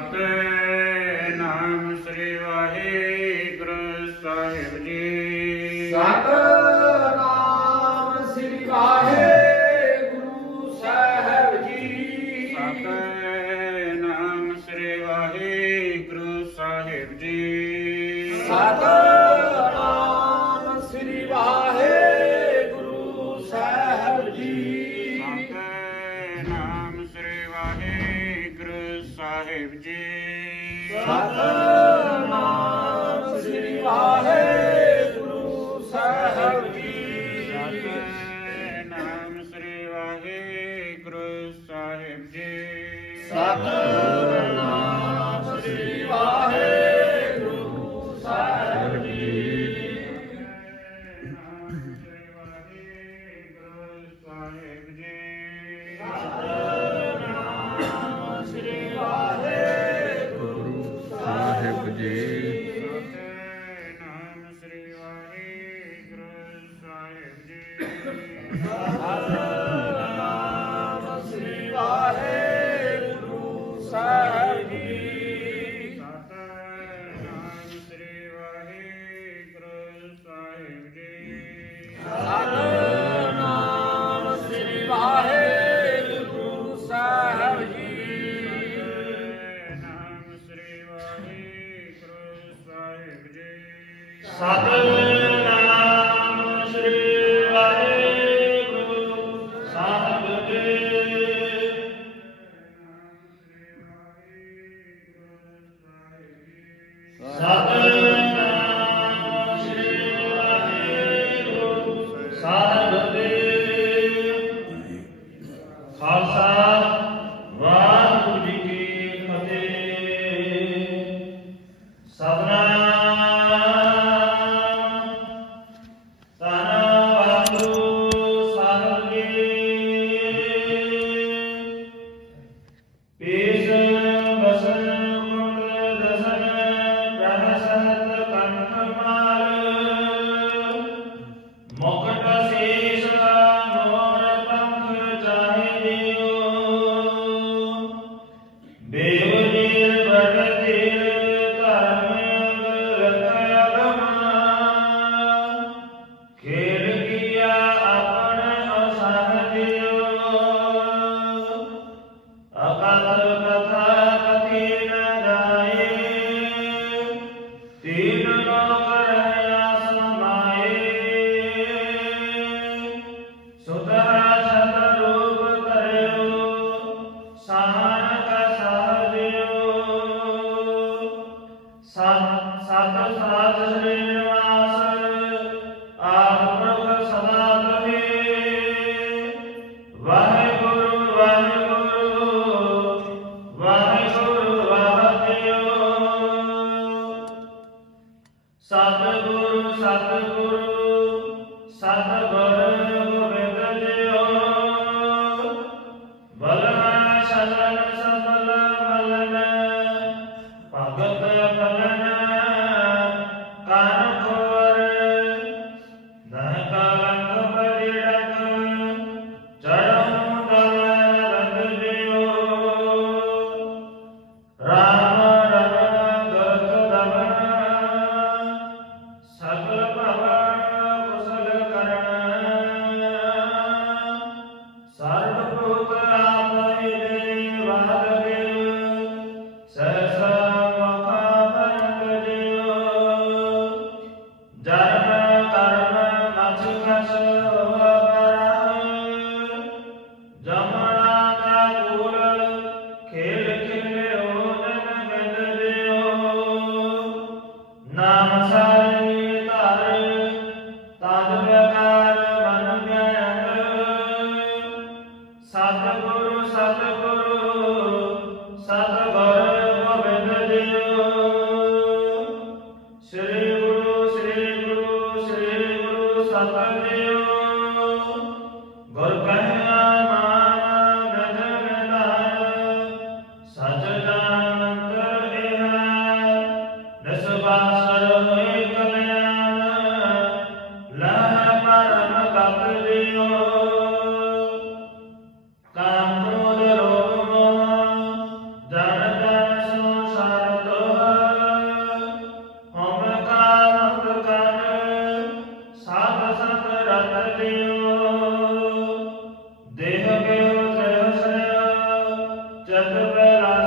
ਸਤਿਨਾਮ ਸਾਹਿਬ ਜੀ। ਸਤਨਾਮ ਸ੍ਰੀ ਵਾਹਿਗੁਰੂ। ਸਤਨਾਮ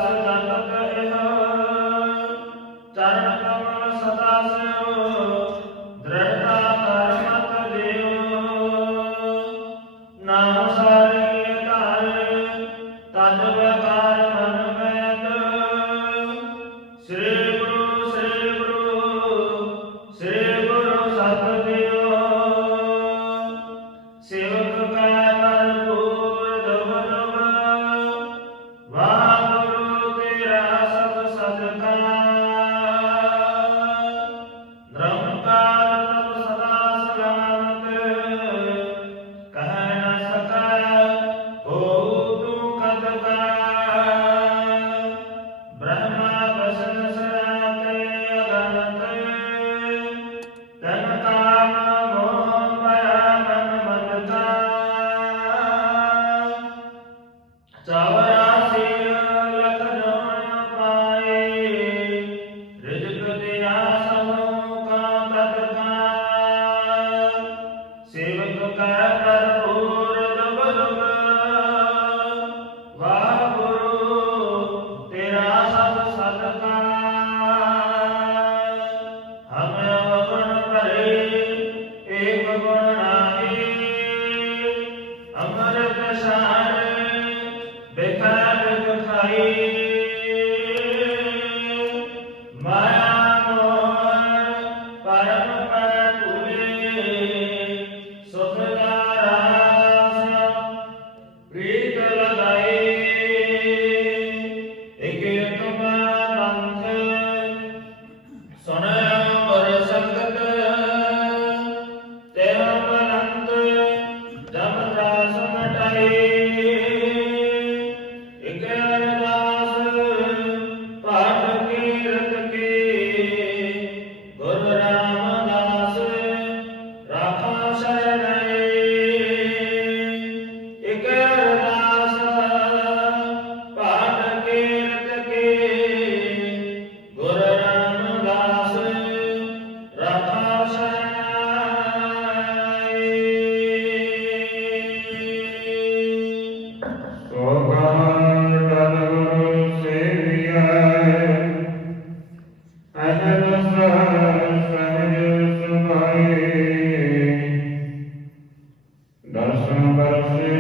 सुनक है Number of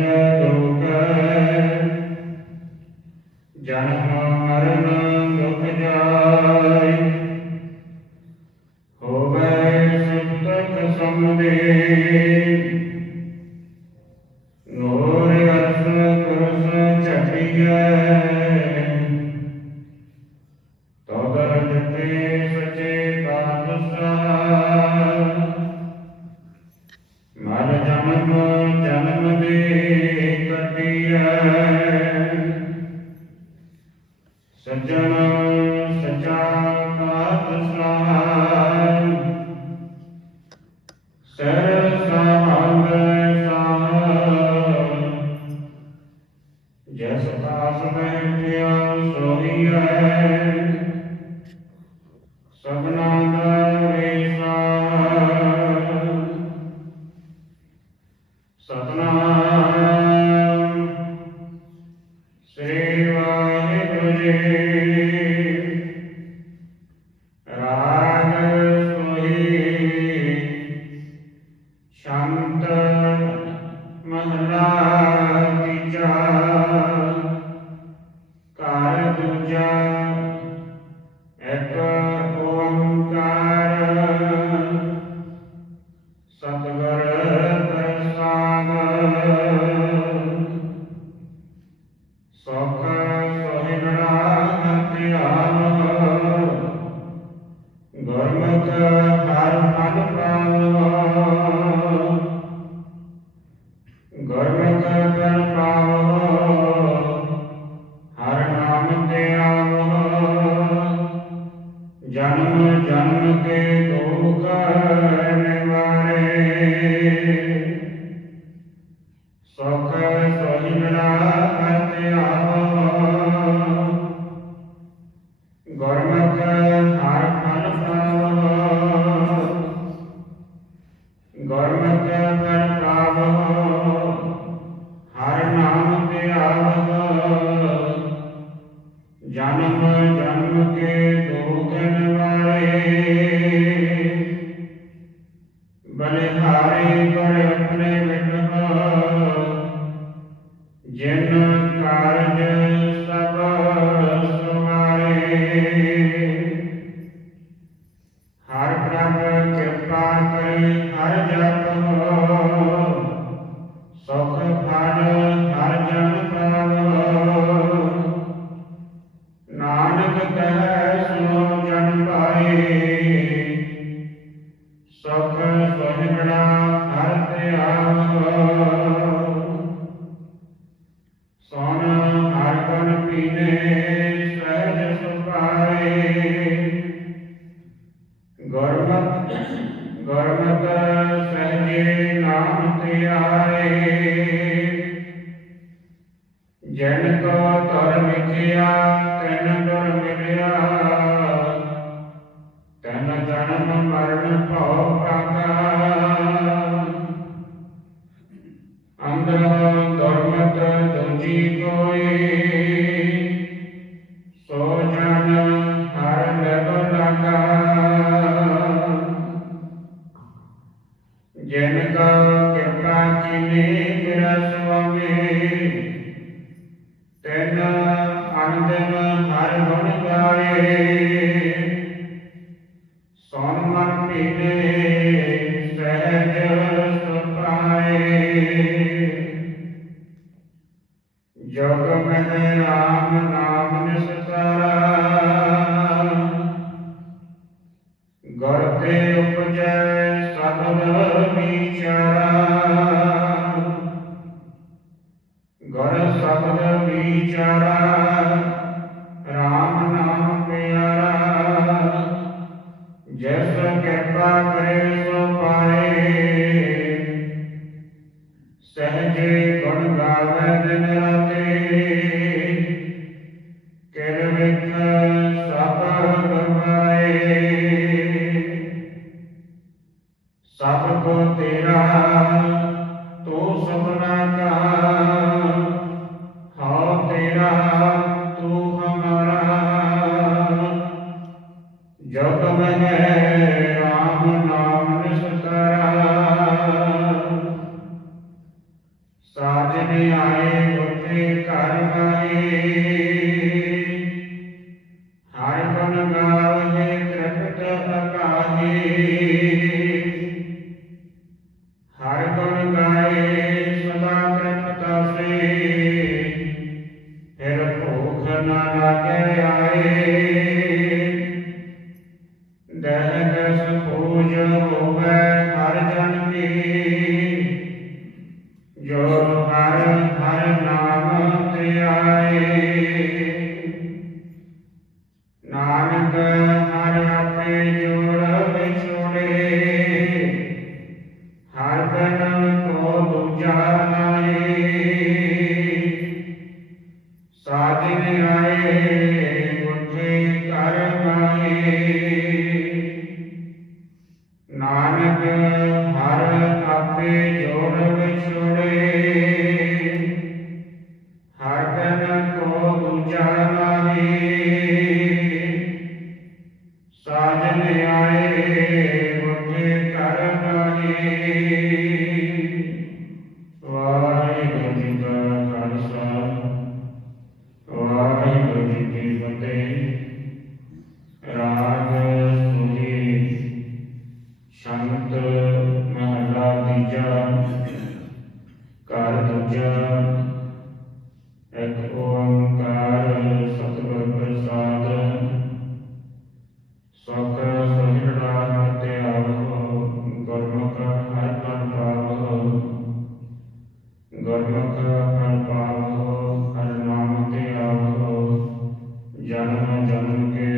ਗੁਰਮਤ ਗੁਰਮਤ ਸਹਜੇ ਨਾਮ ਧਿਆਏ ਜਨ ਕੋ ਤਰ ਮਿਥਿਆ ਤਨ ਗੁਰ ਮਿਲਿਆ ਤਨ ਜਨਮ ਮਰਨ ਭਉ ਕਾਕਾ ਜਨ ਕਉ ਕਿਰਪਾ ਕੀਨੇ ਮੇਰਾ ਸੁਆਮੀ। ਤੈਨ ਅਨੰਦਮ ਹਰ ਗੁਣ ਗਾਏ ਸਾਜਨ ਆਏ ਗੁਠੇ ਕਰ ਮਾਏ en el puente ਜਨਮ